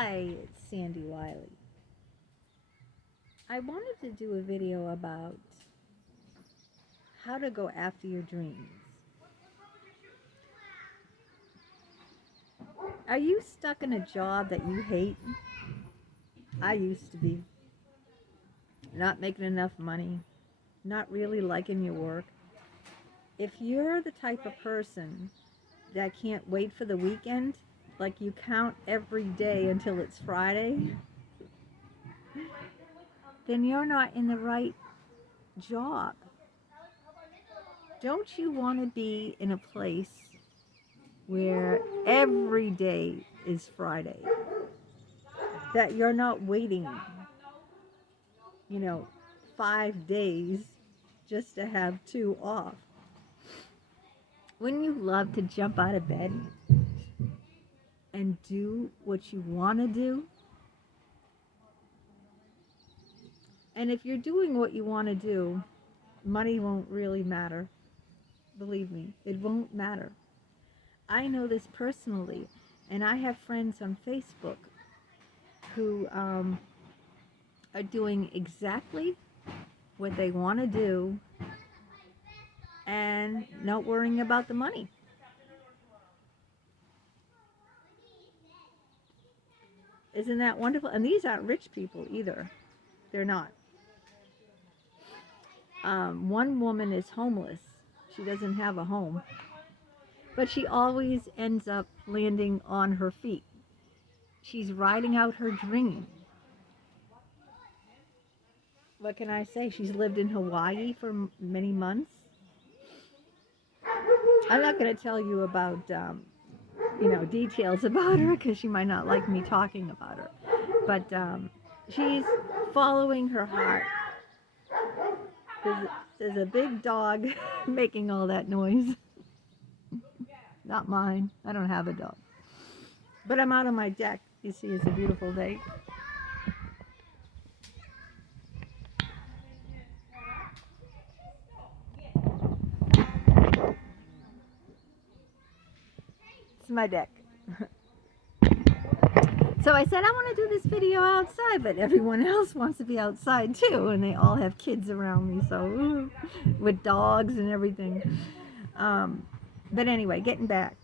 Hi, it's Sandy Wiley. I wanted to do a video about how to go after your dreams. Are you stuck in a job that you hate? I used to be. Not making enough money, not really liking your work. If you're the type of person that can't wait for the weekend, like you count every day until it's Friday, then you're not in the right job. Don't you want to be in a place where every day is Friday? That you're not waiting, 5 days just to have 2 off. Wouldn't you love to jump out of bed and do what you want to do? And if you're doing what you want to do, money won't really matter. Believe me, it won't matter. I know this personally, and I have friends on Facebook who are doing exactly what they want to do and not worrying about the money. Isn't that wonderful? And these aren't rich people either. They're not. One woman is homeless. She doesn't have a home. But she always ends up landing on her feet. She's riding out her dream. What can I say? She's lived in Hawaii for many months. I'm not going to tell you about, details about her because she might not like me talking about her. But she's following her heart. There's a big dog making all that noise. Not mine. I don't have a dog. But I'm out on my deck. You see, it's a beautiful day. It's my deck. So I said I want to do this video outside, but everyone else wants to be outside too, and they all have kids around me, so with dogs and everything. But anyway, getting back.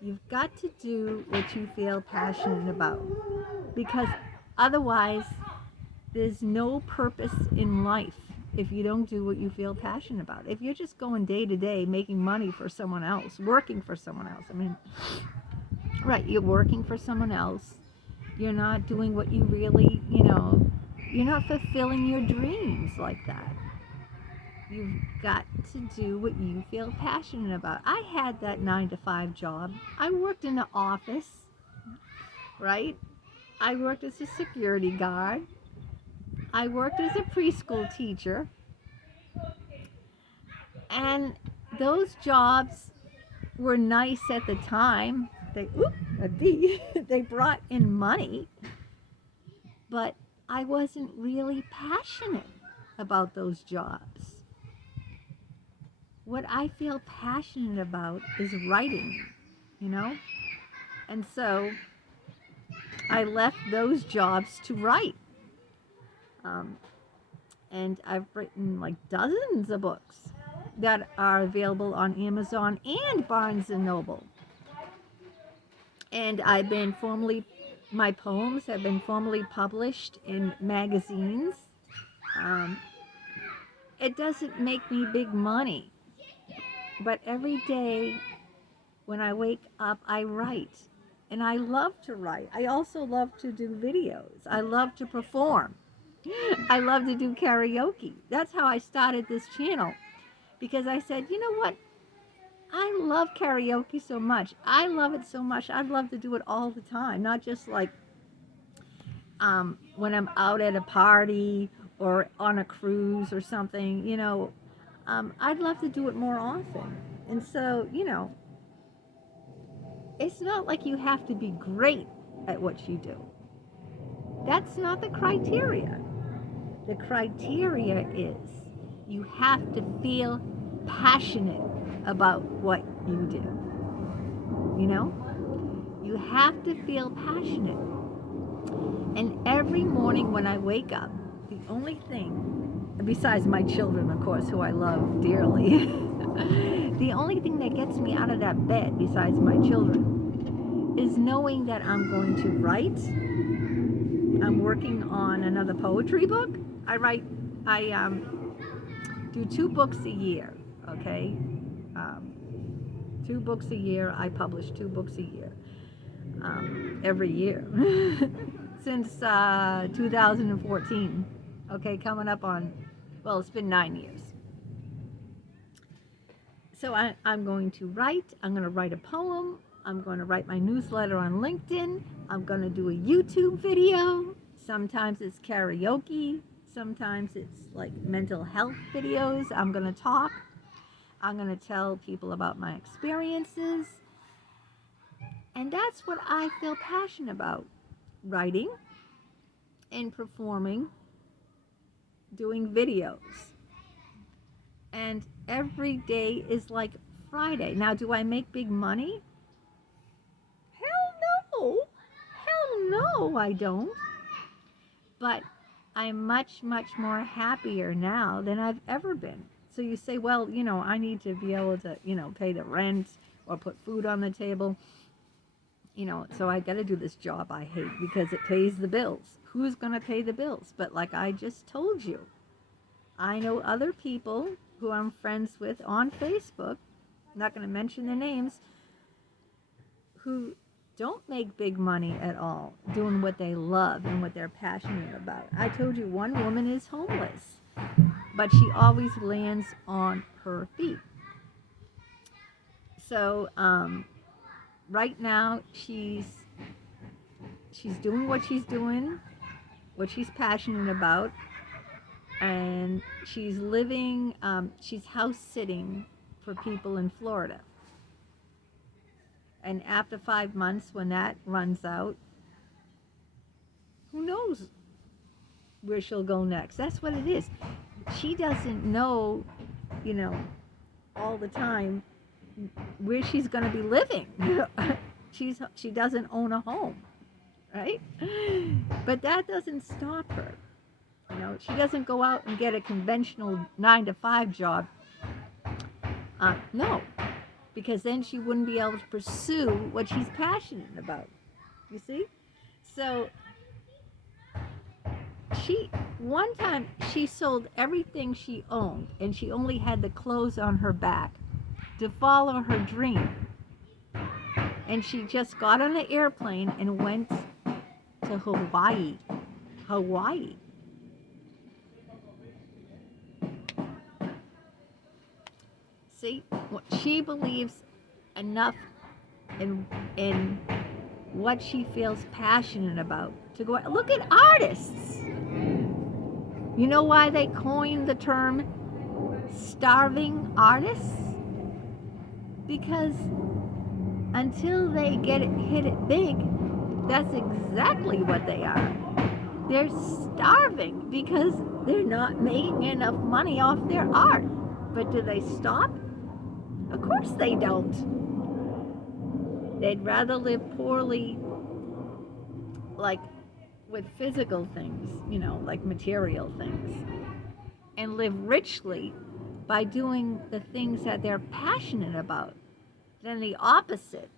You've got to do what you feel passionate about, because otherwise there's no purpose in life if you don't do what you feel passionate about. If you're just going day to day making money for someone else, working for someone else, right, you're working for someone else, you're not doing what you really, you're not fulfilling your dreams like that. You've got to do what you feel passionate about. I had that 9-to-5 job. I worked in the office, right? I worked as a security guard. I worked as a preschool teacher. And those jobs were nice at the time. They brought in money. But I wasn't really passionate about those jobs. What I feel passionate about is writing, And so I left those jobs to write. And I've written like dozens of books that are available on Amazon and Barnes & Noble. And my poems have been formally published in magazines. It doesn't make me big money. But every day when I wake up, I write. And I love to write. I also love to do videos. I love to perform. I love to do karaoke. That's how I started this channel. Because I said, you know what? I love karaoke so much. I love it so much. I'd love to do it all the time. Not just like when I'm out at a party or on a cruise or something, I'd love to do it more often. And so, it's not like you have to be great at what you do. That's not the criteria. The criteria is you have to feel passionate about what you do. You You have to feel passionate. And every morning when I wake up, the only thing, besides my children, of course, who I love dearly, the only thing that gets me out of that bed, besides my children, is knowing that I'm going to write. I'm working on another poetry book. I do 2 books a year, okay? 2 books a year. I publish 2 books a year, every year since 2014. Okay, coming up on, well, it's been 9 years. So I'm going to write. I'm going to write a poem. I'm going to write my newsletter on LinkedIn. I'm going to do a YouTube video. Sometimes it's karaoke. Sometimes it's like mental health videos. I'm going to talk. I'm going to tell people about my experiences. And that's what I feel passionate about. Writing and performing, doing videos. And every day is like Friday. Now, do I make big money? Hell no. Hell no, I don't. But I'm much, much more happier now than I've ever been. So you say, well, I need to be able to, pay the rent or put food on the table. So I got to do this job I hate because it pays the bills. Who's going to pay the bills? But like I just told you, I know other people who I'm friends with on Facebook, I'm not going to mention their names, who don't make big money at all doing what they love and what they're passionate about. I told you one woman is homeless, but she always lands on her feet. So right now she's doing what she's doing, what she's passionate about, and she's living, she's house sitting for people in Florida. And after 5 months, when that runs out, who knows where she'll go next? That's what it is. She doesn't know, all the time where she's going to be living. She doesn't own a home, right? But that doesn't stop her. She doesn't go out and get a conventional 9-to-5 job. No. Because then she wouldn't be able to pursue what she's passionate about. You see? So one time she sold everything she owned, and she only had the clothes on her back to follow her dream. And she just got on an airplane and went to Hawaii. Hawaii. See, she believes enough in what she feels passionate about to go. Look at artists. You know why they coined the term starving artists? Because until they hit it big, that's exactly what they are. They're starving because they're not making enough money off their art. But do they stop? Of course they don't. They'd rather live poorly, like with physical things, like material things, and live richly by doing the things that they're passionate about, than the opposite,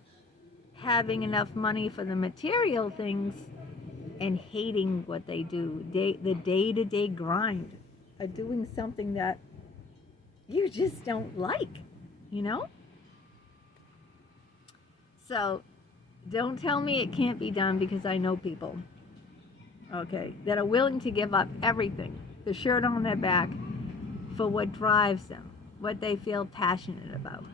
having enough money for the material things and hating what they do, the day-to-day grind of doing something that you just don't like. So don't tell me it can't be done, because I know people, okay, that are willing to give up everything, the shirt on their back, for what drives them, what they feel passionate about.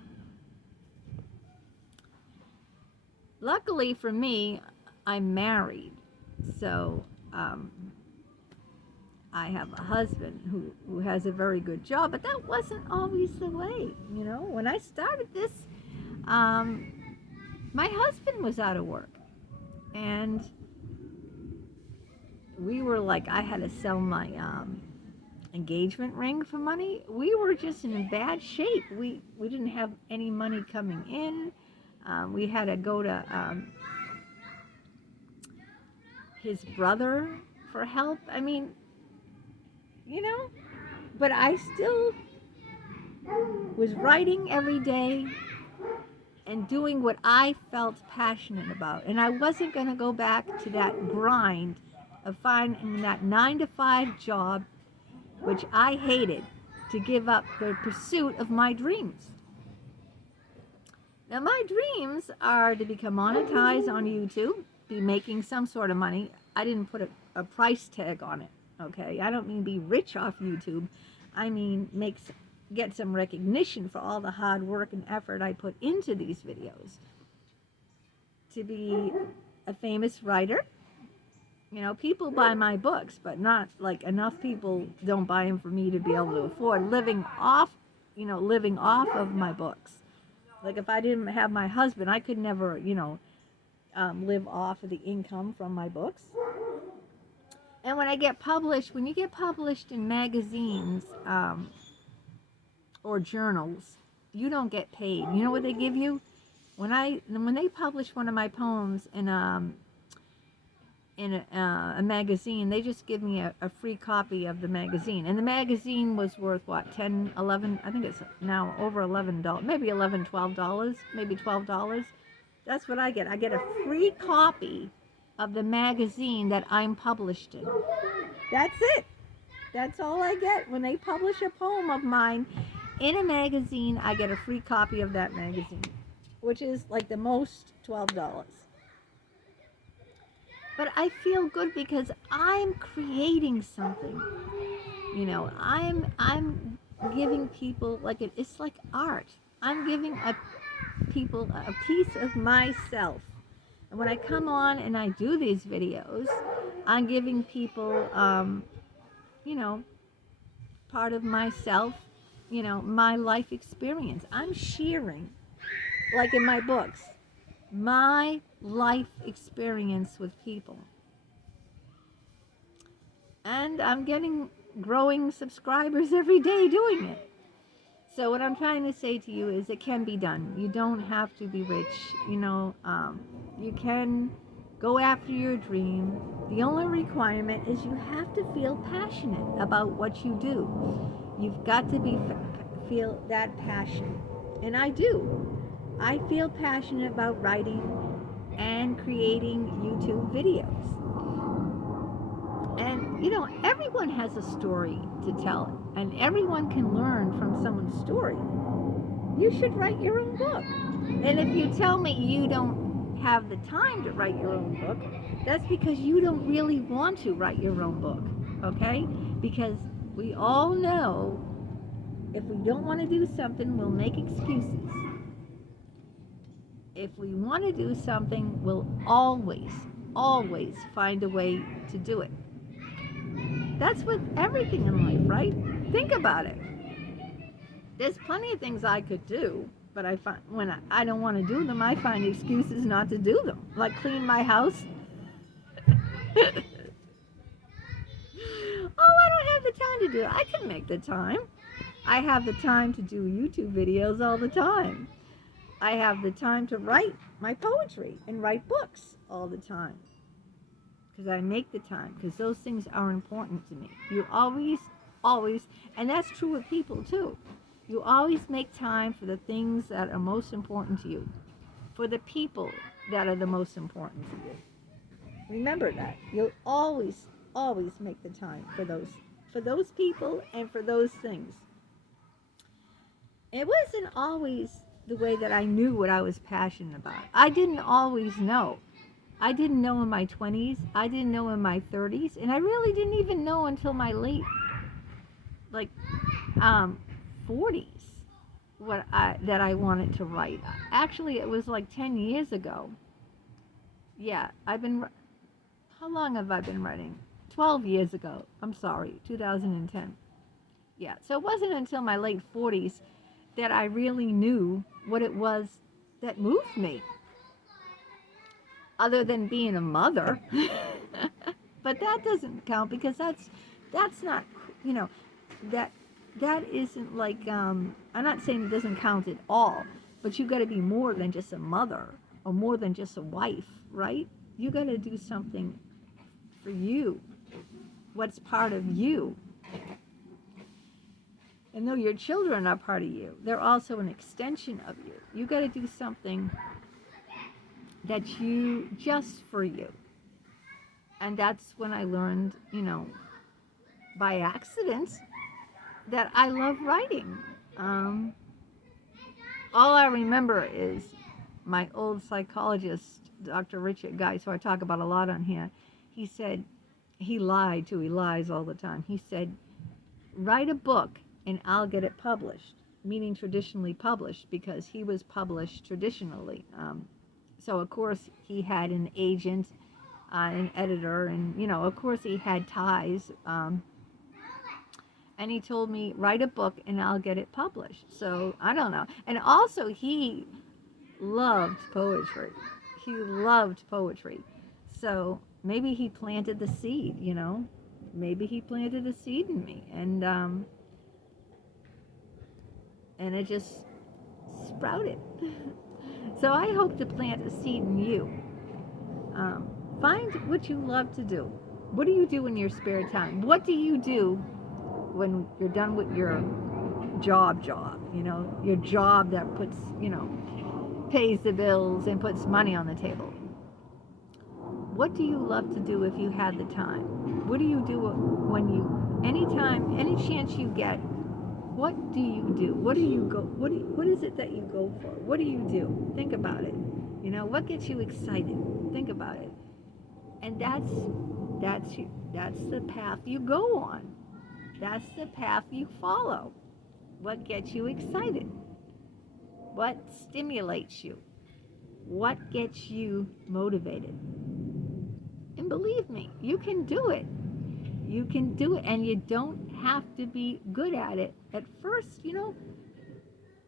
Luckily for me, I'm married, so I have a husband who has a very good job, but that wasn't always the way. When I started this, my husband was out of work, and we were like, I had to sell my engagement ring for money. We were just in bad shape. We didn't have any money coming in. We had to go to his brother for help. I mean, you know, but I still was writing every day and doing what I felt passionate about. And I wasn't going to go back to that grind of finding that 9 to 5 job, which I hated, to give up the pursuit of my dreams. Now, my dreams are to become monetized on YouTube, be making some sort of money. I didn't put a price tag on it, okay? I don't mean be rich off YouTube. I mean get some recognition for all the hard work and effort I put into these videos. To be a famous writer. You know, people buy my books, but not like enough people don't buy them for me to be able to afford living off of my books. Like if I didn't have my husband, I could never, live off of the income from my books. And when you get published in magazines or journals, you don't get paid. You know what they give you? When they publish one of my poems in a magazine, they just give me a free copy of the magazine. And the magazine was worth what, 10, 11, I think it's now over $11, maybe $11, $12, maybe $12. That's what I get. I get a free copy of the magazine that I'm published in. That's it. That's all I get. When they publish a poem of mine in a magazine, I get a free copy of that magazine, which is like the most $12. But I feel good because I'm creating something. I'm giving people it's like art. I'm giving people a piece of myself. And when I come on and I do these videos, I'm giving people, part of myself, my life experience. I'm sharing, like in my books, my life experience with people. And I'm getting growing subscribers every day doing it. So what I'm trying to say to you is it can be done. You don't have to be rich. You can go after your dream. The only requirement is you have to feel passionate about what you do. You've got to feel that passion. And I do. I feel passionate about writing and creating YouTube videos. And, everyone has a story to tell, and everyone can learn from someone's story. You should write your own book. And if you tell me you don't have the time to write your own book, that's because you don't really want to write your own book, okay? Because we all know if we don't want to do something, we'll make excuses. If we want to do something, we'll always find a way to do it. That's with everything in life, right? Think about it. There's plenty of things I could do, but I find when I don't want to do them, I find excuses not to do them. Like clean my house. Oh, I don't have the time to do it. I can make the time. I have the time to do YouTube videos all the time. I have the time to write my poetry and write books all the time. Because I make the time, because those things are important to me. You always, and that's true with people too. You always make time for the things that are most important to you, for the people that are the most important to you. Remember that. You'll always make the time for those people and for those things. It wasn't always the way that I knew what I was passionate about. I didn't always know. I didn't know in my 20s, I didn't know in my 30s, and I really didn't even know until my late, 40s, that I wanted to write. Actually, it was like 10 years ago. Yeah, how long have I been writing? 12 years ago. I'm sorry, 2010. Yeah, so it wasn't until my late 40s that I really knew what it was that moved me. Other than being a mother. But that doesn't count because that's not, that isn't like, I'm not saying it doesn't count at all, but you got to be more than just a mother or more than just a wife, right? You got to do something for you, what's part of you. And though your children are part of you, they're also an extension of you. You got to do something that's you, just for you. And that's when I learned, by accident, that I love writing. All I remember is my old psychologist, Dr. Richard Geis, who I talk about a lot on here. He said, he lied too, he lies all the time. He said, write a book and I'll get it published, meaning traditionally published, because he was published traditionally. So of course he had an agent, an editor, and of course he had ties. And he told me, write a book and I'll get it published. So I don't know. And also he loved poetry. He loved poetry. So maybe he planted the seed, Maybe he planted a seed in me. And it just sprouted. So I hope to plant a seed in you. Find what you love to do. What do you do in your spare time? What do you do when you're done with your job, your job that puts, pays the bills and puts money on the table? What do you love to do if you had the time? What do you do when anytime, any chance you get? What do you do? What is it that you go for? What do you do? Think about it. What gets you excited? Think about it. And that's the path you go on. That's the path you follow. What gets you excited? What stimulates you? What gets you motivated? And believe me, you can do it. You can do it, and you don't have to be good at it at first.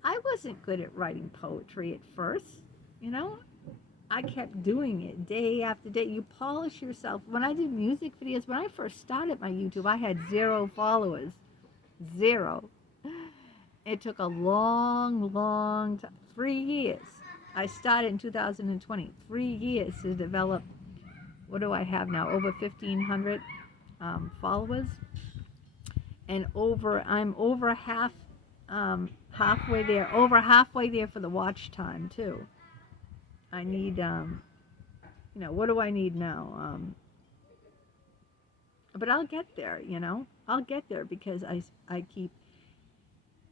I wasn't good at writing poetry at first. I kept doing it day after day. You polish yourself. When I did music videos, when I first started my YouTube, I had 0 followers. 0. It took a long time, 3 years. I started in 2020, 3 years to develop, what do I have now? Over 1,500 followers. And I'm over halfway there, for the watch time too. I need, what do I need now? But I'll get there, I'll get there because I keep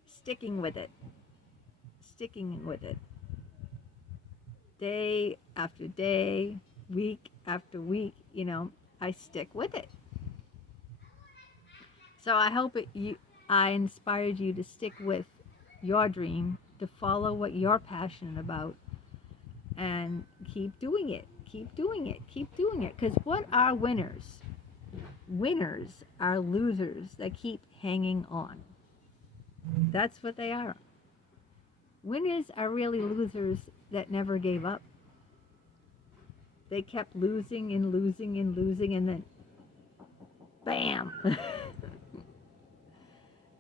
sticking with it. Day after day, week after week, I stick with it. So I hope I inspired you to stick with your dream, to follow what you're passionate about, and keep doing it. Because what are winners? Winners are losers that keep hanging on. That's what they are. Winners are really losers that never gave up. They kept losing, and then bam!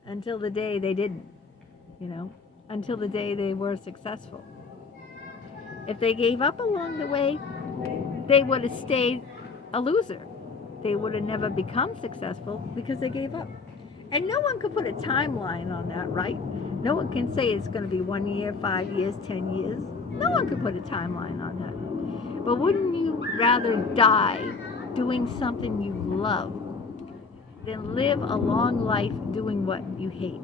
Until the day they didn't, until the day they were successful. If they gave up along the way, they would have stayed a loser. They would have never become successful because they gave up. And no one could put a timeline on that, right? No one can say it's going to be 1 year, 5 years, 10 years. No one could put a timeline on that. But wouldn't you rather die doing something you love than live a long life doing what you hate?